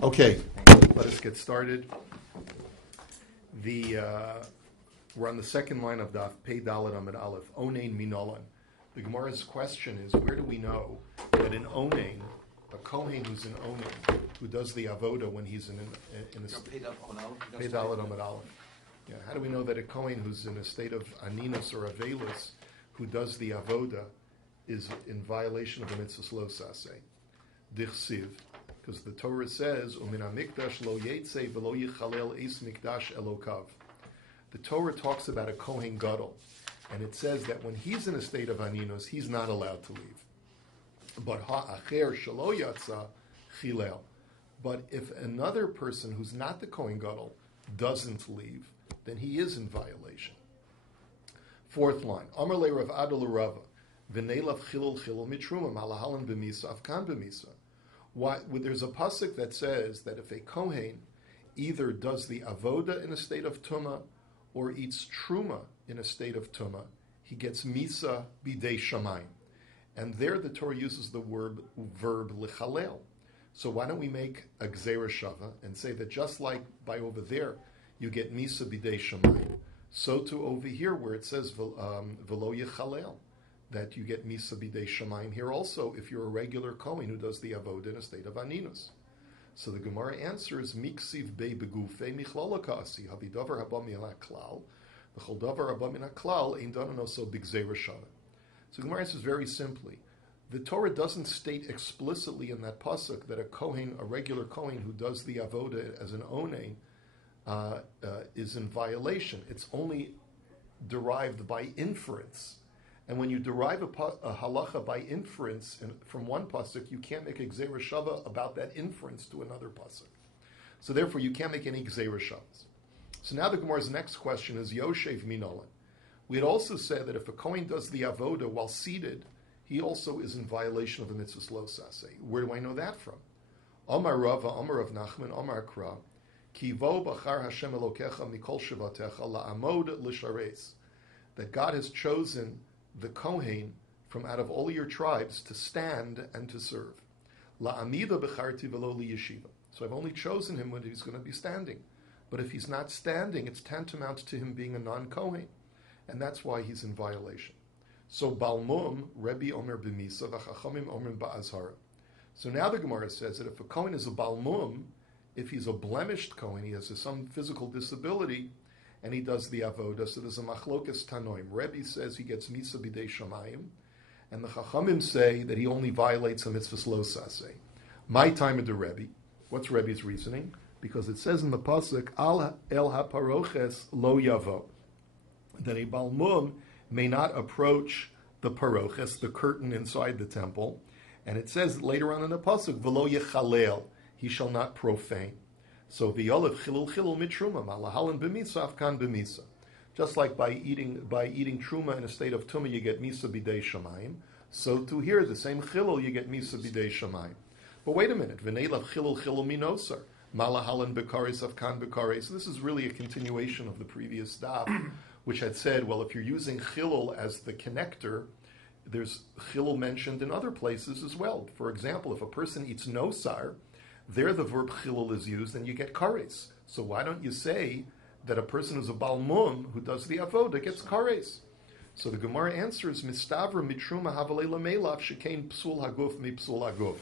Okay, let us get started. We're on the second line of Daf Pei Dalet Amud Aleph, Onein Minolan. The Gemara's question is, where do we know that an Onein, a Kohen who's an Onein, who does the avodah when he's in a Pei Dalet Amud Aleph? Yeah, how do we know that a Kohen who's in a state of aninus or avelus, who does the avodah, is in violation of the mitzvah lo saseh? Dichsiv. Because the Torah says, "Umin hamikdash lo yetze v'lo yichalel eis mikdash elokav." The Torah talks about a Kohen Gadol, and it says that when he's in a state of aninus, he's not allowed to leave. But ha'acher shelo yatsa chilel. But if another person who's not the Kohen Gadol doesn't leave, then he is in violation. Fourth line: Amar le Rav Adol Rava v'neilav chilul chilul mitruma malahalan b'misa afkan b'misa. There's a pasuk that says that if a Kohen either does the avodah in a state of tumah or eats truma in a state of tumah, he gets misa bidei shamayim. And there the Torah uses the verb lichalel. So why don't we make a gzeira shava and say that just like by over there you get misa bidei shamayim, so too over here where it says velo yichalel, that you get misa bidei shamayim here also if you're a regular Kohen who does the avodah in a state of aninus. So the Gemara answers, miksiv bei begufe michlala kasi havidavar haba min haklal v'chol davar haba min haklal ein danan also b'gzeira shava. So the Gemara answers very simply. The Torah doesn't state explicitly in that pasuk that a Kohen, a regular Kohen who does the avodah as an onein, is in violation. It's only derived by inference. And when you derive a halacha by inference from one pasuk, you can't make a gzeira shava about that inference to another pasuk. So therefore, you can't make any gzeira shavas. So now the Gemara's next question is Yoshev Minolan. We had also said that if a Kohen does the avodah while seated, he also is in violation of the mitzvah lo saseh. Where do I know that from? Amar Rava, Amar Rav Nachman, Amar Kra, Ki vo bachar Hashem Elokecha mikol shavatecha la'amod l'shares. That God has chosen the Kohen from out of all your tribes to stand and to serve. La'amida b'charti v'lo liyeshiva. So I've only chosen him when he's going to be standing. But if he's not standing, it's tantamount to him being a non-Kohen. And that's why he's in violation. So Balmum, Rabbi Omer b'misa, v'chachamim Omer ba'azhara. So now the Gemara says that if a Kohen is a Balmum, if he's a blemished Kohen, he has some physical disability, and he does the avodah, so there's a machlokas tanoim. Rabbi says he gets misa bidei shamayim, and the chachamim say that he only violates a mitzvah lo saseh. My time of the Rabbi. What's Rabbi's reasoning? Because it says in the pasuk al el haparoches lo yavo, that a balmum may not approach the paroches, the curtain inside the temple, and it says later on in the pasuk v'lo yechalel, he shall not profane. So v'yolev chilul chilul mitruma malahalan b'misa afkan b'misa. Just like by eating truma in a state of tumah you get misa bidei shamayim, so to here the same chilul you get misa bidei shamayim. But wait a minute, v'neilav chilul chilul minosar malahalan b'kares afkan b'kares. So this is really a continuation of the previous daf, which had said, well, if you're using chilul as the connector, there's chilul mentioned in other places as well. For example, if a person eats nosar, there the verb chilul is used, and you get kares. So why don't you say that a person who's a balmum who does the avodah gets kares? So the Gemara answers, mistavra mitruma havalei lamelav shekain psul haguf mi psul haguf.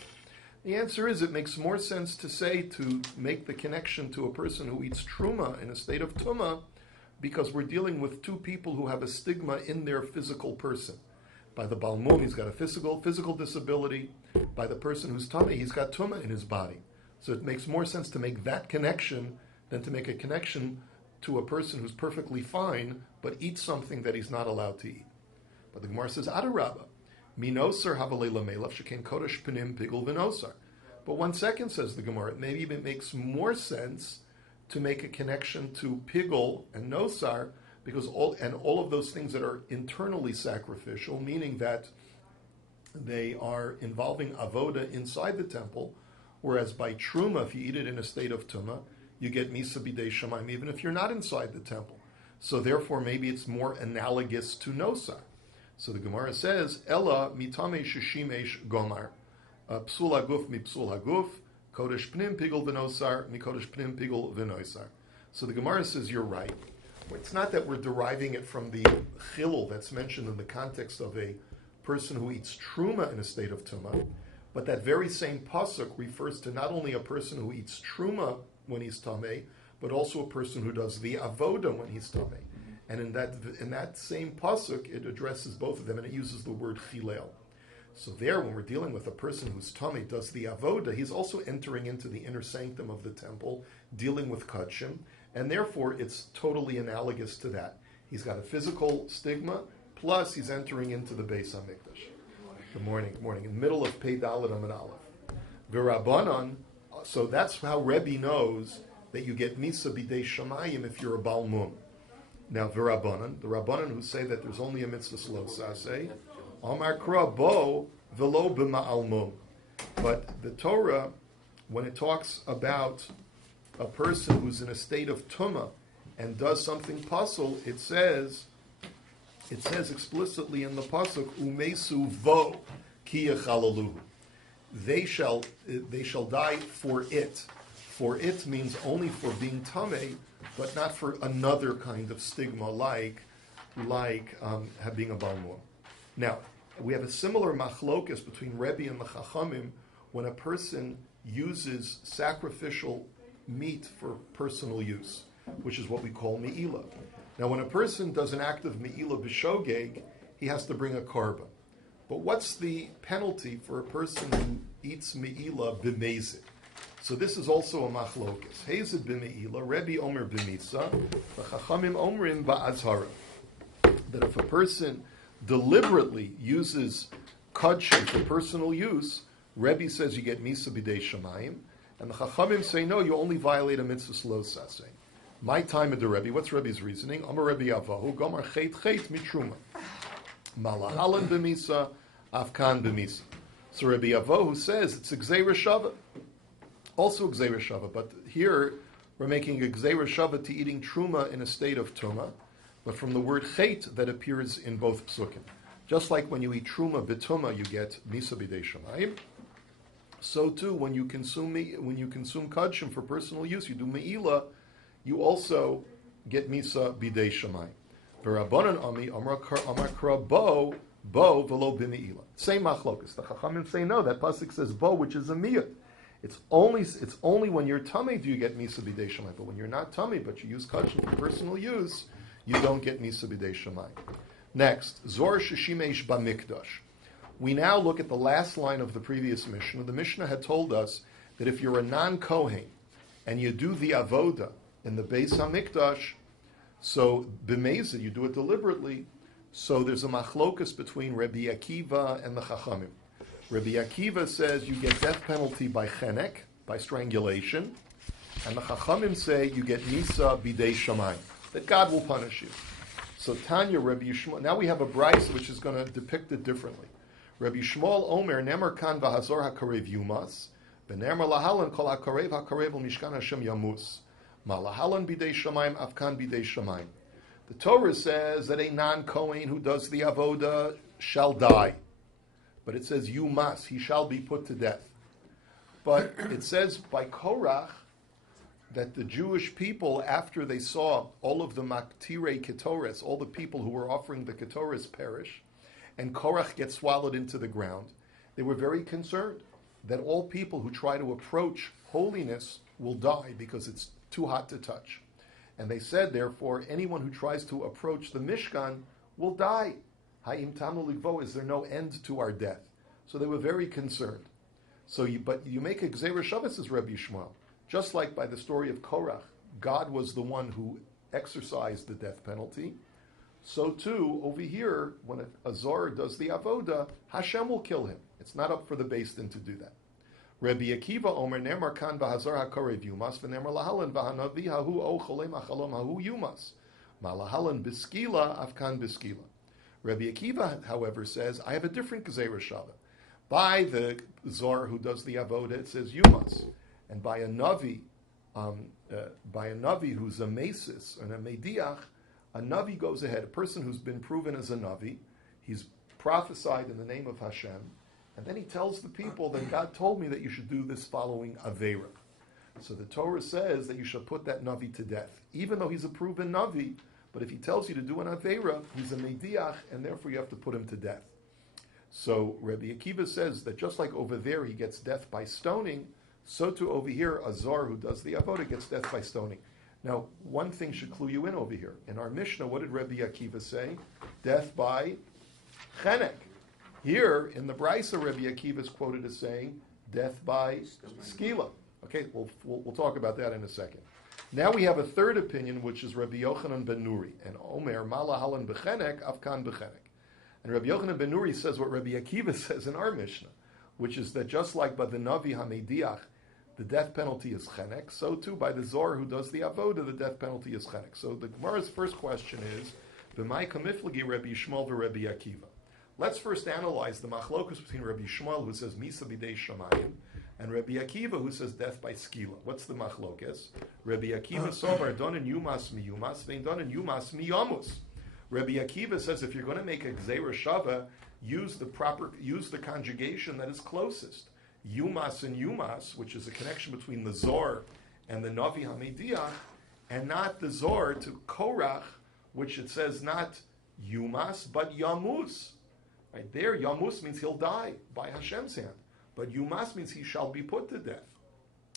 The answer is it makes more sense to say, to make the connection to a person who eats truma in a state of tumah, because we're dealing with two people who have a stigma in their physical person. By the balmum, he's got a physical disability. By the person who's tummy, he's got tumah in his body. So it makes more sense to make that connection than to make a connection to a person who's perfectly fine, but eats something that he's not allowed to eat. But the Gemara says, Adarabba, minosar havalei lamelav shekain kodesh panim pigul v'nosar. But 1 second, says the Gemara, maybe it makes more sense to make a connection to pigul and nosar, because all of those things that are internally sacrificial, meaning that they are involving avodah inside the temple, whereas by truma, if you eat it in a state of tumah, you get misa bidei shamayim, even if you're not inside the temple. So therefore, maybe it's more analogous to nosar. So the Gemara says, Ella mitame shishimesh gomar, psul haguf mi psul haguf, Kodesh pnim pigul v'nosar, mikodesh pnim pigul v'nosar. So the Gemara says you're right. It's not that we're deriving it from the chilul that's mentioned in the context of a person who eats truma in a state of tumah, but that very same pasuk refers to not only a person who eats truma when he's tameh, but also a person who does the avoda when he's tameh. And in that same pasuk, it addresses both of them, and it uses the word chilel. So there, when we're dealing with a person who's tameh, does the avoda, he's also entering into the inner sanctum of the temple, dealing with kachim, and therefore it's totally analogous to that. He's got a physical stigma, plus he's entering into the Beis HaMikdash. Good morning, good morning. In the middle of Pei Dalet Amud Aleph. V'Rabbanan, so that's how Rebbe knows that you get Misa B'dei Shamayim if you're a Baal Mum. Now, the Rabbanan who say that there's only a mitzvah lo saseh, Amar Kra Bo V'lo B'ma'al Mum. But the Torah, when it talks about a person who's in a state of tumah and does something pasul, it says explicitly in the pasuk, Umesu vo ki yechalaluhu. They shall die for it. For it means only for being tameh, but not for another kind of stigma like being a Baal Mum. Now, we have a similar machlokas between Rebbe and the Chachamim when a person uses sacrificial meat for personal use, which is what we call me'ilah. Now, when a person does an act of me'ilah b'shogeg, he has to bring a korban. But what's the penalty for a person who eats me'ilah b'mezid? So this is also a machlokas. Hezid b'me'ilah, Rebbe omer b'misa, the Chachamim omrim ba'azhara. That if a person deliberately uses kudshim for personal use, Rebbe says you get misa b'dei shamayim, and the Chachamim say, no, you only violate a mitzvah lo saseh. My time of the Rebbe, what's Rebbe's reasoning? Amar Rebbe Avahu, Gomar chet mitruma. Malahalan b'misa, afkan b'misa. So Rebbe Avahu says it's a gzeira shava. Also a gzeira shava, but here we're making a gzeira shava to eating truma in a state of tuma, but from the word chet that appears in both psukim. Just like when you eat truma b'tuma, you get misa b'dei shamayim. So too, when you consume kudshim for personal use, you do me'ilah, you also get misa b'dei shamayim. V'Rabbanan ami amar kra bo v'lo b'me'ilah. Same machlokas. The Chachamim say no. That pasuk says bo, which is a miyut. It's only when you're tummy do you get misa b'dei shamayim. But when you're not tummy, but you use kudshim for personal use, you don't get misa b'dei shamayim. Next, zor sheshimesh b'mikdash. We now look at the last line of the previous Mishnah. The Mishnah had told us that if you're a non-Kohen and you do the avoda in the Beis HaMikdash, so b'mezid, you do it deliberately, so there's a machlokas between Rabbi Akiva and the Chachamim. Rabbi Akiva says you get death penalty by chenek, by strangulation, and the Chachamim say you get misa b'dei shamayim, that God will punish you. So Tanya, Rabbi Yishmael, now we have a brayso which is going to depict it differently. Rabbi Shmuel Omer Nemer Kan v'Hazor HaKarev Yumas v'Nemer Lahalan Kol HaKarev HaKarev Mishkan Hashem Yamus Malahalan B'dei Shamayim Afkan B'dei Shamayim. The Torah says that a non-Kohen who does the avoda shall die, but it says Yumas, he shall be put to death. But it says by Korach that the Jewish people, after they saw all of the Maktirei Ketores, all the people who were offering the Ketores perish, and Korach gets swallowed into the ground, they were very concerned that all people who try to approach holiness will die because it's too hot to touch. And they said, therefore, anyone who tries to approach the Mishkan will die. Ha'im tamu ligvo, is there no end to our death? So they were very concerned. But you make a gzeira shava, says Rabbi Yishmael. Just like by the story of Korach, God was the one who exercised the death penalty. So too, over here, when a Zor does the avoda, Hashem will kill him. It's not up for the beit-din to do that. Rabbi Akiva Omer Nemar Kan v'Hazar HaKarev Yumas v'Nemar Lahalan v'Hanavi Hahu O Cholem Achalom Hahu Yumas Malahalan Biskila Afkan Biskila. Rabbi Akiva, however, says I have a different Gezeira Shava. By the Zor who does the avoda, it says Yumas, and by a Navi who's a Mesis and a Mediach, a Navi goes ahead, a person who's been proven as a Navi, he's prophesied in the name of Hashem, And then he tells the people that God told me that you should do this following Aveira. So the Torah says that you should put that Navi to death, even though he's a proven Navi. But if he tells you to do an Aveira, he's a Mediach, and therefore you have to put him to death. So Rabbi Akiva says that just like over there he gets death by stoning, so too over here, a Zor who does the Avodah gets death by stoning. Now, one thing should clue you in over here. In our Mishnah, what did Rabbi Akiva say? Death by Chenek. Here, in the Brisa, Rabbi Akiva is quoted as saying, death by Skila. Okay, we'll talk about that in a second. Now we have a third opinion, which is Rabbi Yochanan ben Nuri. And Omer, Malahalan b'chenek, Afkan b'chenek. And Rabbi Yochanan ben Nuri says what Rabbi Akiva says in our Mishnah, which is that just like by the Navi HaMediach, the death penalty is chenek, so too by the Zor who does the Avodah, the death penalty is chenek. So the Gemara's first question is, B'mai kamiflagi Rabbi Yishmael v'Rabbi Akiva. Let's first analyze the machlokus between Rabbi Yishmael, who says Misa b'dei shamayim, and Rabbi Akiva, who says death by skila. What's the machlokus? Rabbi Akiva sovar donin yumas miyumas, vein donin yumas miyamus. Rabbi Akiva says if you're going to make a gzeira shava, use the conjugation that is closest. Yumas and yumas, which is a connection between the Zor and the Navi HaMediach, and not the Zor to Korach, which it says not yumas, but yamus. Right there, yamus means he'll die by Hashem's hand. But yumas means he shall be put to death.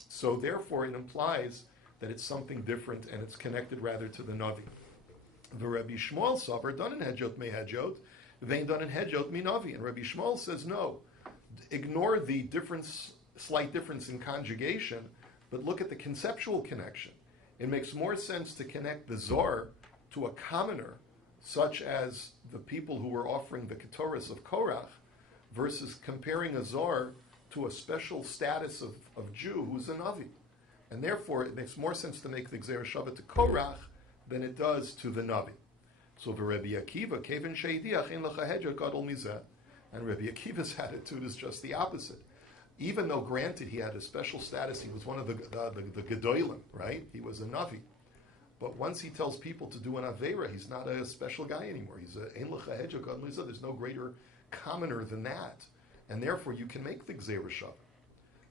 So therefore it implies that it's something different and it's connected rather to the Navi. The Rabbi Shmuel suffered done in hedjot me hedjot, vein done in hedjot mi Navi. And Rabbi Shmuel says no. Ignore the slight difference in conjugation, but look at the conceptual connection. It makes more sense to connect the Zor to a commoner, such as the people who were offering the Ketores of Korach, versus comparing a Zor to a special status of Jew who's a Navi. And therefore, it makes more sense to make the Gzeir Shavah to Korach than it does to the Navi. So for Rabbi Akiva, Kevin Sheidiach in Lachahedja Gadol Mizeh. And Rabbi Akiva's attitude is just the opposite. Even though, granted, he had a special status, he was one of the Gedolim, right? He was a Navi. But once he tells people to do an Aveira, he's not a special guy anymore. He's a Ein L'Chahedja Gadol Mizeh. There's no greater commoner than that. And therefore, you can make the Gzeir Shavah.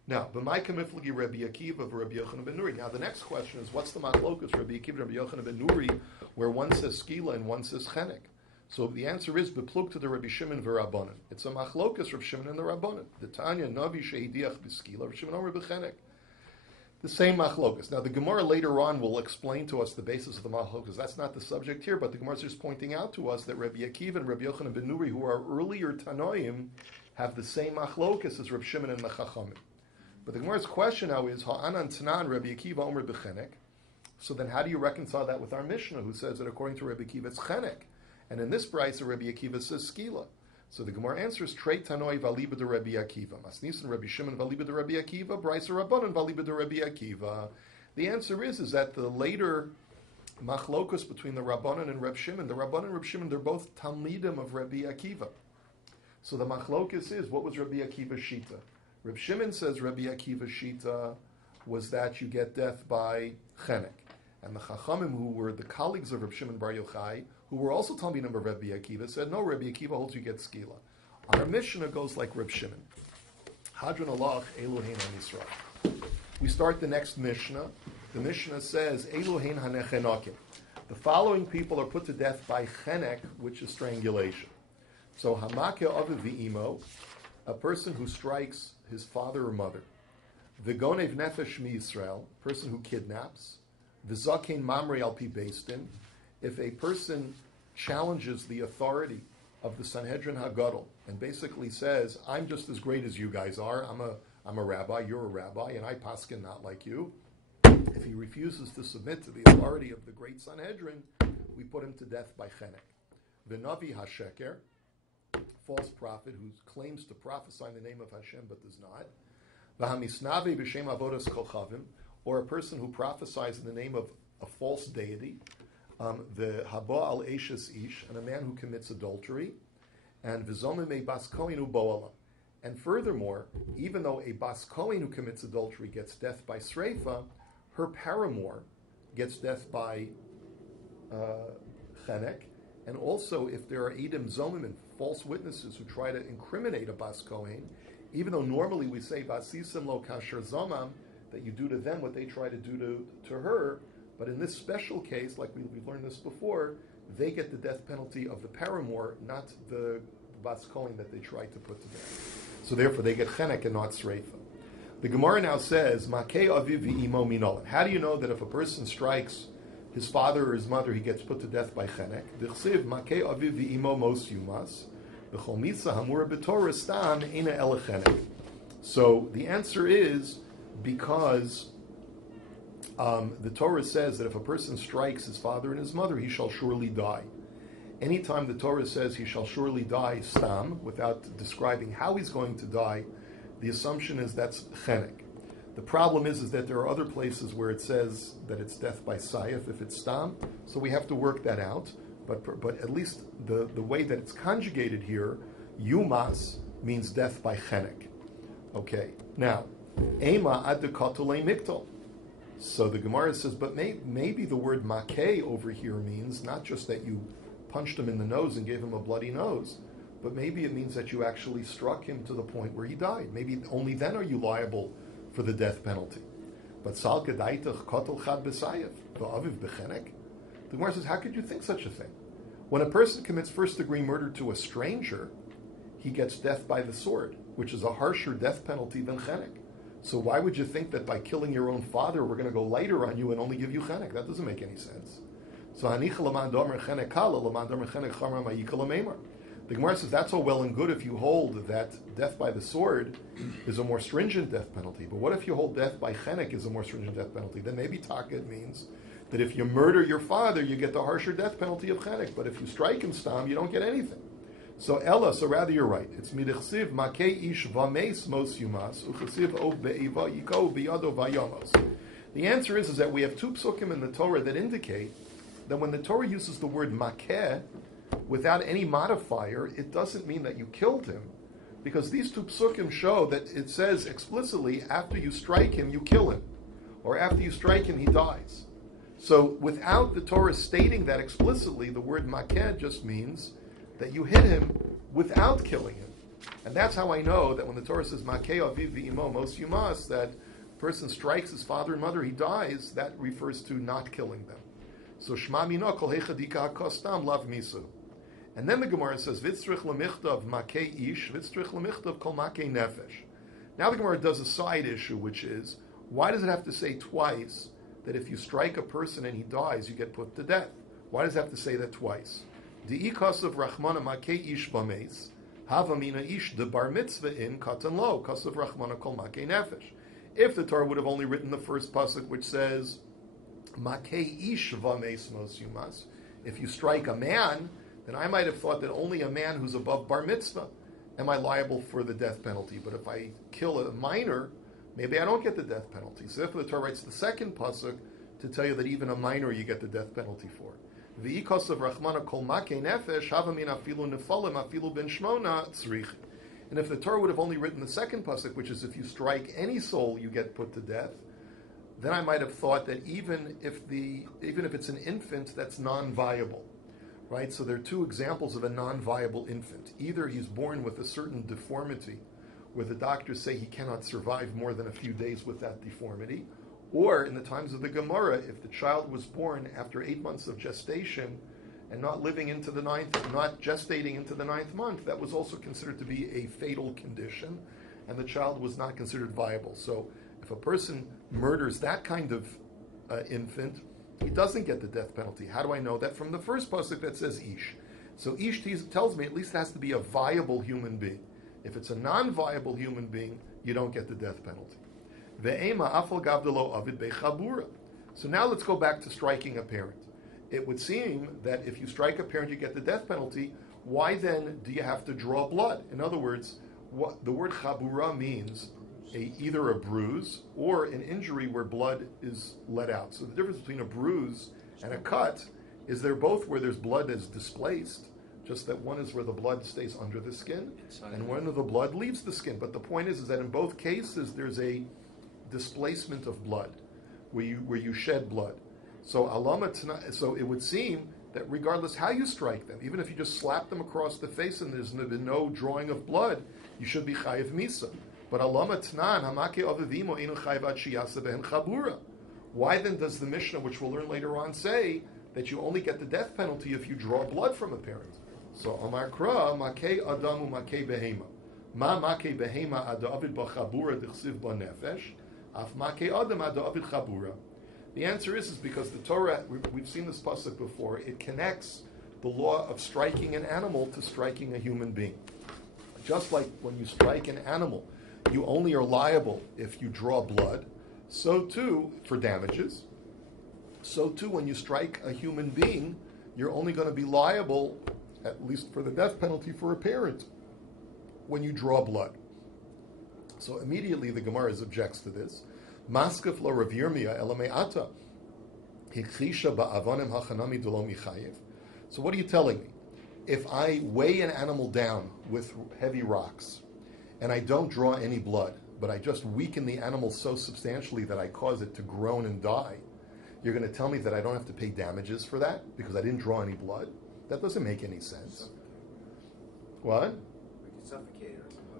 Now, b'mai kamiflagi Rabbi Akiva v'Rabbi Yochanan ben Nuri. Now, the next question is, what's the machlokus Rabbi Akiva and Rabbi Yochanan ben Nuri, where one says skila and one says chenek? So the answer is beplug to the Rabbi Shimon v'Rabbanan. It's a machlokus Rabbi Shimon and the Rabbanan. The Tanya Navi shehidiach b'skila, Rabbi Shimon omer b'chenek. The same machlokus. Now, the Gemara later on will explain to us the basis of the machlokus. That's not the subject here, but the Gemara is just pointing out to us that Rabbi Akiva and Rabbi Yochanan ben Nuri, who are earlier Tanoim, have the same machlokus as Rabbi Shimon and the Chachamim. But the Gemara's question now is, Ha'anan Tanan Rabbi Akiva Omer b'chenek. So then how do you reconcile that with our Mishnah, who says that according to Rabbi Akiva it's chenek? And in this brayso, Rabbi Akiva says skila. So the Gemara answers, Trei Tanoi v'aliba de Rabbi Akiva. Masnisan Rabbi Shimon v'aliba de Rabbi Akiva, brayso Rabbanan v'aliba de Rabbi Akiva. The answer is that the later machlokus between the Rabbanan and Reb Shimon, the Rabbanan and Reb Shimon, they're both talmidim of Rabbi Akiva. So the machlokus is, what was Rabbi Akiva's shita? Reb Shimon says Rabbi Akiva's shita was that you get death by chenek. And the Chachamim, who were the colleagues of Reb Shimon Bar Yochai, who were also talmidim of Rabbi Akiva, said, no, Rabbi Akiva holds you get skila. Our Mishnah goes like Reb Shimon. Hadron Alach, Elohein HaNisra. We start the next Mishnah. The Mishnah says, Elohein HaNechenokim. The following people are put to death by chenek, which is strangulation. So, Hamakeh Aviv V'imo, a person who strikes his father or mother. V'gonev nefesh mi-Yisrael, person who kidnaps. V'zakein mamrei al pi beit-din, if a person challenges the authority of the Sanhedrin Hagadol and basically says, I'm just as great as you guys are, I'm a rabbi, you're a rabbi, and I paskin not like you. If he refuses to submit to the authority of the great Sanhedrin, we put him to death by chenek. V'navi hasheker, false prophet who claims to prophesy in the name of Hashem but does not. V'hamisnavi b'shem avodas kochavim, or a person who prophesies in the name of a false deity. The haba al eshes ish, and a man who commits adultery. And v'zomim bas kohen u'boala. And furthermore, even though a bas kohen who commits adultery gets death by sreifa, her paramour gets death by chenek. And also, if there are edim zomim, false witnesses who try to incriminate a Bas Kohen, even though normally we say Basisim lo kasher zomam, that you do to them what they try to do to her, but in this special case, like we've learned this before, they get the death penalty of the paramour, not the Bas Kohen that they tried to put to death. So therefore they get chenek and not sreifa. The Gemara now says, Makei aviv v'imo minolan. How do you know that if a person strikes his father or his mother, he gets put to death by chenek? D'chsiv Makei aviv v'imo mos yumas. B'chol mitzah hamura b'torah stam eina ele chenek. So the answer is because the Torah says that if a person strikes his father and his mother, he shall surely die. Anytime the Torah says he shall surely die stam, without describing how he's going to die, the assumption is that's chenek. The problem is that there are other places where it says that it's death by sayef if it's stam, so we have to work that out. But at least the way that it's conjugated here, yumas means death by chenek. Okay, now, ema ad dekatulei miktal. So the Gemara says, but maybe the word makeh over here means not just that you punched him in the nose and gave him a bloody nose, but maybe it means that you actually struck him to the point where he died. Maybe only then are you liable for the death penalty. But sal kedaitach kotel chad b'sayef v'aviv b'chenek. The Gemara says, how could you think such a thing? When a person commits first-degree murder to a stranger, he gets death by the sword, which is a harsher death penalty than chenek. So why would you think that by killing your own father, we're going to go lighter on you and only give you chenek? That doesn't make any sense. So the Gemara says that's all well and good if you hold that death by the sword is a more stringent death penalty. But what if you hold death by chenek is a more stringent death penalty? Then maybe taka means that if you murder your father, you get the harsher death penalty of chenek. But if you strike him stam, you don't get anything. So rather you're right. It's midechsiv makei ish vames mos yumas uchesiv ov be'eva yiko biyado vayamos. The answer is that we have two psukim in the Torah that indicate that when the Torah uses the word makeh without any modifier, it doesn't mean that you killed him, because these two psukim show that it says explicitly after you strike him, you kill him, or after you strike him, he dies. So without the Torah stating that explicitly, the word makeh just means that you hit him without killing him. And that's how I know that when the Torah says makeh aviv v'imo mos yumas, that person strikes his father and mother, he dies, that refers to not killing them. So shma mino kol heichadika hakostam lav misu. And then the Gemara says vitzrich lemichtav makeh ish vitzrich lemichtav kol makeh nefesh. Now the Gemara does a side issue, which is, why does it have to say twice that if you strike a person and he dies, you get put to death? Why does it have to say that twice? The ikasav rachmana makeh ish bames havamina ish the bar mitzvah in katan lo kasav rachmana kol makeh nefesh. If the Torah would have only written the first pasuk, which says makeh ish vames mos yumas, if you strike a man, then I might have thought that only a man who's above bar mitzvah am I liable for the death penalty. But if I kill a minor, maybe I don't get the death penalty. So therefore the Torah writes the second pasuk to tell you that even a minor you get the death penalty for. V'ikos of rachmana kol makeh nefesh havamin afilu nefalim afilu ben shmona tzrich. And if the Torah would have only written the second pasuk, which is if you strike any soul you get put to death, then I might have thought that even if it's an infant, that's non-viable. Right? So there are two examples of a non-viable infant. Either he's born with a certain deformity, where the doctors say he cannot survive more than a few days with that deformity, or in the times of the Gemara, if the child was born after 8 months of gestation and not gestating into the ninth month, that was also considered to be a fatal condition, and the child was not considered viable. So if a person murders that kind of infant, he doesn't get the death penalty. How do I know that? From the first pasuk that says ish. So ish tells me at least it has to be a viable human being. If it's a non-viable human being, you don't get the death penalty. So now let's go back to striking a parent. It would seem that if you strike a parent, you get the death penalty. Why then do you have to draw blood? In other words, what the word chabura means either a bruise or an injury where blood is let out. So the difference between a bruise and a cut is they're both where there's blood is displaced, just that one is where the blood stays under the skin, and one of the blood leaves the skin. But the point is that in both cases there's a displacement of blood, where you shed blood. So so it would seem that regardless how you strike them, even if you just slap them across the face and there's been no drawing of blood, you should be chayiv misa. But alama tnan hamake avivimo enu chayiv ad sheyasa behen chabura. Why then does the Mishnah, which we'll learn later on, say that you only get the death penalty if you draw blood from a parent? So Amar Kra makei adamu makei behema. Ma makei behema ad avid b'chabura dichsiv b'nefesh. Af makei adam ad avid chabura. The answer is because the Torah, we've seen this pasuk before, it connects the law of striking an animal to striking a human being. Just like when you strike an animal, you only are liable if you draw blood, so too, for damages, so too when you strike a human being, you're only going to be liable, at least for the death penalty for a parent, when you draw blood. So immediately the Gemara objects to this. Maskef lo Rav Yirmiyah elamei ata hikrisha ba'avonim hachanami delo michayev. So what are you telling me? If I weigh an animal down with heavy rocks and I don't draw any blood, but I just weaken the animal so substantially that I cause it to groan and die, you're going to tell me that I don't have to pay damages for that because I didn't draw any blood? That doesn't make any sense. What?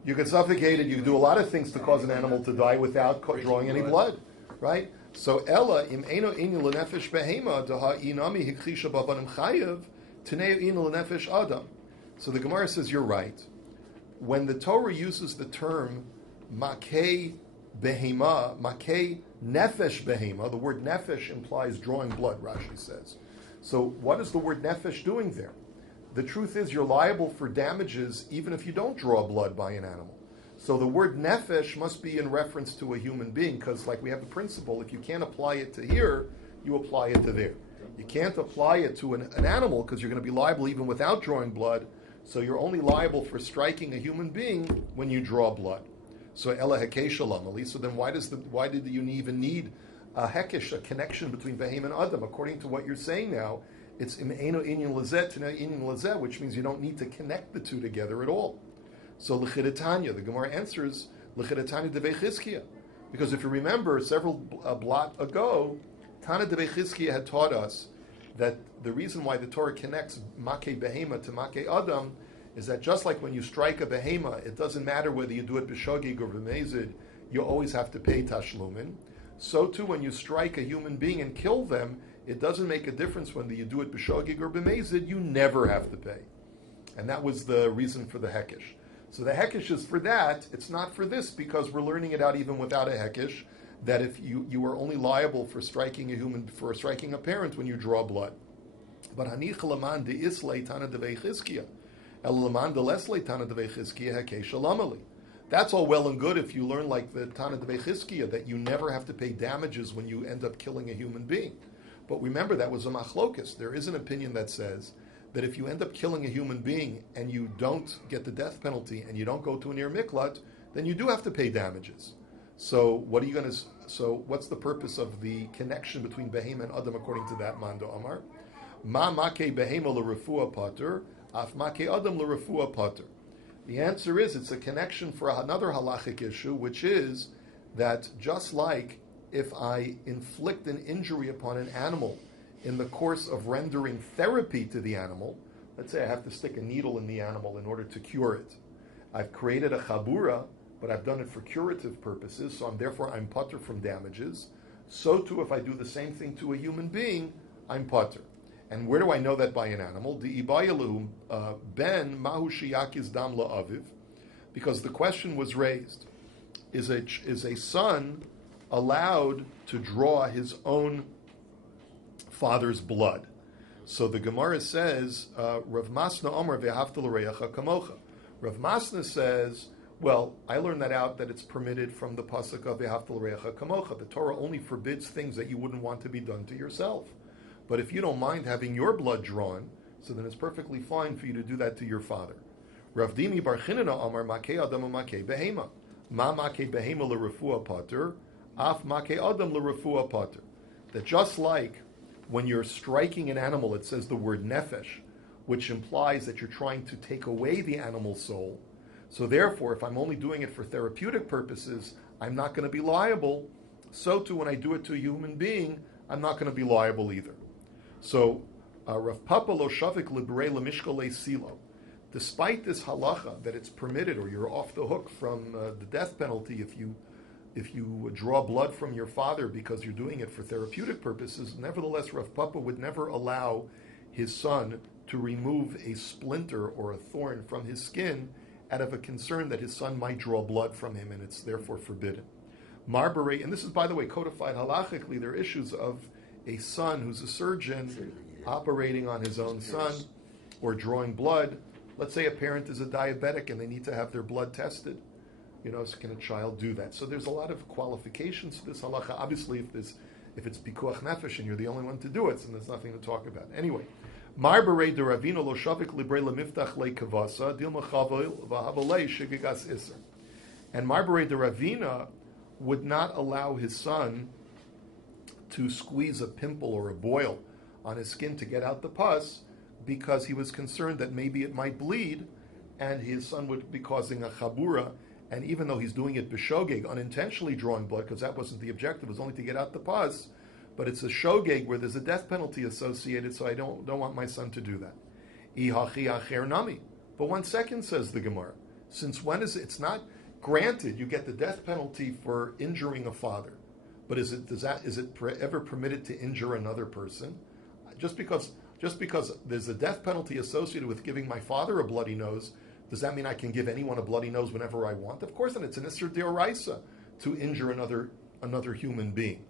You can suffocate it. You can do a lot of things to cause an animal to die without drawing any blood, right? So Ella im eno inu lenefesh behema daha inami hikrisha babanim chayev tenei inu lenefesh adam. So the Gemara says you're right. When the Torah uses the term makei behema, makei nefesh behema, the word nefesh implies drawing blood. Rashi says. So what is the word nefesh doing there? The truth is you're liable for damages even if you don't draw blood by an animal. So the word nefesh must be in reference to a human being because like we have the principle, if you can't apply it to here, you apply it to there. You can't apply it to an animal because you're going to be liable even without drawing blood. So you're only liable for striking a human being when you draw blood. So ela hekesh alamali. So then why did you even need a hekesh, a connection between behem and adam? According to what you're saying now, it's im eno inyan lazet to inyan lazet, which means you don't need to connect the two together at all. So l'chidatanya, the Gemara answers l'chidatanya devei chizkiya, because if you remember several blot ago, Tana devei chizkiya had taught us that the reason why the Torah connects makei behema to makei adam is that just like when you strike a behema, it doesn't matter whether you do it b'shogig or b'mezid, you always have to pay tashlumin. So too, when you strike a human being and kill them, it doesn't make a difference whether you do it b'shogig or b'mezid, you never have to pay. And that was the reason for the hekesh. So the hekesh is for that, it's not for this, because we're learning it out even without a hekesh, that if you are only liable for striking a parent when you draw blood. But hanich laman de islay tana devei chizkiya, el laman de leslay tana devei chizkiya hekesh alamali. That's all well and good if you learn like the Tana devei chizkiya that you never have to pay damages when you end up killing a human being. But remember, that was a machlokus. There is an opinion that says that if you end up killing a human being and you don't get the death penalty and you don't go to an ir miklat, then you do have to pay damages. So what are you going to? So what's the purpose of the connection between behema and adam according to that mando amar? Ma make behema l'refua pater, af make adam l'refua pater. The answer is it's a connection for another halachic issue, which is that just like if I inflict an injury upon an animal in the course of rendering therapy to the animal, let's say I have to stick a needle in the animal in order to cure it. I've created a chabura, but I've done it for curative purposes, so I'm pater from damages. So too, if I do the same thing to a human being, I'm pater. And where do I know that by an animal? Ben mahu shiyakiz dam la'aviv, because the question was raised: is a son allowed to draw his own father's blood? So the Gemara says, Rav Masna Omer ve'hafta l'reicha kamocha. Rav Masna says, well, I learned that out that it's permitted from the pasuk of ve'hafta l'reicha kamocha. The Torah only forbids things that you wouldn't want to be done to yourself. But if you don't mind having your blood drawn, so then it's perfectly fine for you to do that to your father. Rav Dimi bar Chinana Amar makei adam makei behema. Ma makei behema l'refua pater, af makei adam l'refua pater. That just like when you're striking an animal, it says the word nefesh, which implies that you're trying to take away the animal's soul. So therefore, if I'm only doing it for therapeutic purposes, I'm not going to be liable. So too, when I do it to a human being, I'm not going to be liable either. So Rav Papa lo shavik librei lemishkole silo. Despite this halacha that it's permitted, or you're off the hook from the death penalty if you draw blood from your father because you're doing it for therapeutic purposes, nevertheless, Rav Papa would never allow his son to remove a splinter or a thorn from his skin out of a concern that his son might draw blood from him, and it's therefore forbidden. Marbury, and this is, by the way, codified halachically, there are issues of a son who's a surgeon operating on his own son or drawing blood. Let's say a parent is a diabetic and they need to have their blood tested. So can a child do that? So there's a lot of qualifications to this halacha. Obviously, if it's pikuachnefesh and you're the only one to do it, then there's nothing to talk about. Anyway, Marberei de Ravino lo shavik librei lemiftach le kavasa dilma chavil v'habalei shigigas iser. And Marberei de Ravina would not allow his son to squeeze a pimple or a boil on his skin to get out the pus, because he was concerned that maybe it might bleed, and his son would be causing a chabura. And even though he's doing it b'shogeg, unintentionally drawing blood, because that wasn't the objective, it was only to get out the pus, but it's a shogeg where there's a death penalty associated, so I don't want my son to do that. Ihachi acher nami. But 1 second, says the Gemara. Since when is it? It's not granted you get the death penalty for injuring a father, but is it ever permitted to injure another person? Just because there's a death penalty associated with giving my father a bloody nose, does that mean I can give anyone a bloody nose whenever I want? Of course not. It's an isur deoraisa to injure another human being.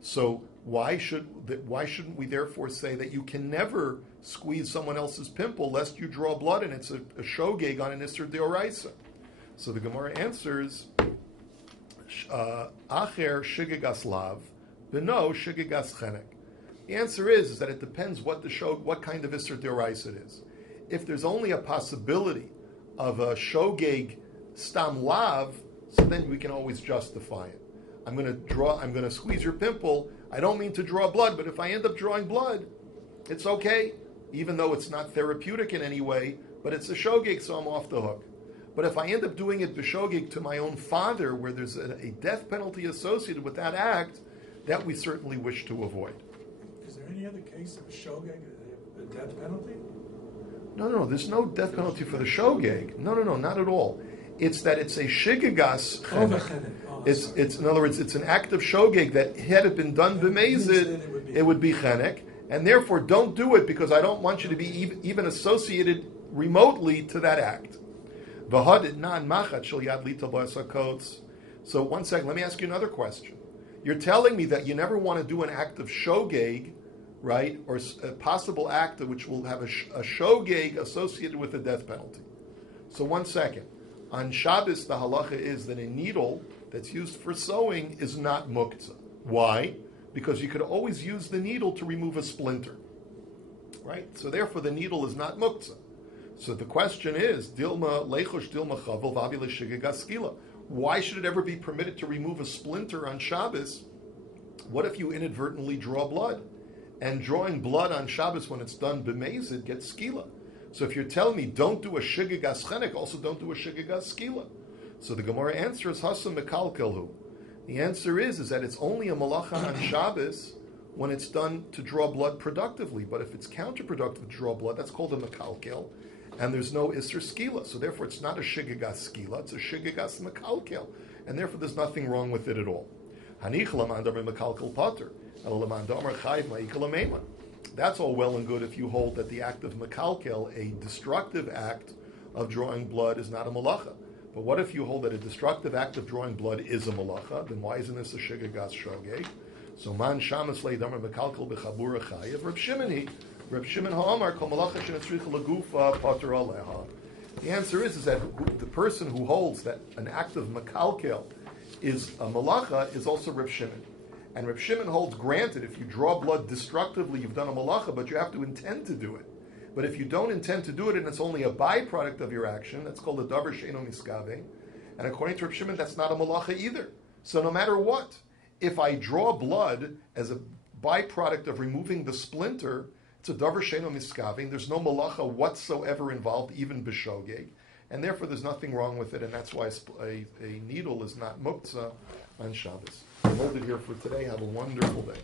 So why shouldn't we therefore say that you can never squeeze someone else's pimple lest you draw blood, and it's a shogeg on an isur deoraisa? So the Gemara answers, Acher shigigas lav, beno shigigas chenek. The answer is that it depends what kind of isur deoraisa it is. If there's only a possibility of a shogeg stam lav, so then we can always justify it. I'm going to squeeze your pimple. I don't mean to draw blood, but if I end up drawing blood, it's okay, even though it's not therapeutic in any way, but it's a shogeg, so I'm off the hook. But if I end up doing it b'shogeg to my own father, where there's a death penalty associated with that act, that we certainly wish to avoid. Is there any other case of a shogeg, a death penalty? No, there's no death penalty for the shogeg. No, not at all. It's that it's a shigigas chenek. It's in other words, it's an act of shogeg that had it been done b'mezid, it would be chenek, and therefore don't do it because I don't want you to be even associated remotely to that act. So 1 second, let me ask you another question. You're telling me that you never want to do an act of shogeg, right, or a possible act which will have a shogeg associated with a death penalty. So 1 second. On Shabbos, the halacha is that a needle that's used for sewing is not muktzah. Why? Because you could always use the needle to remove a splinter, right? So therefore, the needle is not muktzah. So the question is, dilma lechosh dilma chavel vavi l'shigigas skila. Why should it ever be permitted to remove a splinter on Shabbos? What if you inadvertently draw blood? And drawing blood on Shabbos when it's done b'mezid gets skila. So if you're telling me don't do a shigigas chenek, also don't do a shigigas skila. So the Gemara answers hasam mekalkelhu. The answer is that it's only a malacha on Shabbos when it's done to draw blood productively. But if it's counterproductive to draw blood, that's called a mekalkel, and there's no isser skila. So therefore, it's not a shigigas skila; it's a shigigas mekalkel, and therefore there's nothing wrong with it at all. Hanich lamand amar mekalkel pater, lamand amar chayiv ma'ikal ameima. That's all well and good if you hold that the act of mekalkel, a destructive act of drawing blood, is not a malacha. But what if you hold that a destructive act of drawing blood is a malacha? Then why isn't this a shigigas shogeg? So man shamas leidamar mekalkel bechabura chayiv. Reb Shimon ha'amar kol malacha shenetzricha legufa pater aleha. The answer is that the person who holds that an act of mekalkel is a malacha is also Reb Shimon. And Reb Shimon holds, granted, if you draw blood destructively, you've done a malacha, but you have to intend to do it. But if you don't intend to do it and it's only a byproduct of your action, that's called a davar she'eino miskave. And according to Reb Shimon, that's not a malacha either. So no matter what, if I draw blood as a byproduct of removing the splinter, it's a davar she'eino miskave. There's no malacha whatsoever involved, even b'shogeg. And therefore there's nothing wrong with it, and that's why a needle is not muktzah on Shabbos. I'll hold it here for today. Have a wonderful day.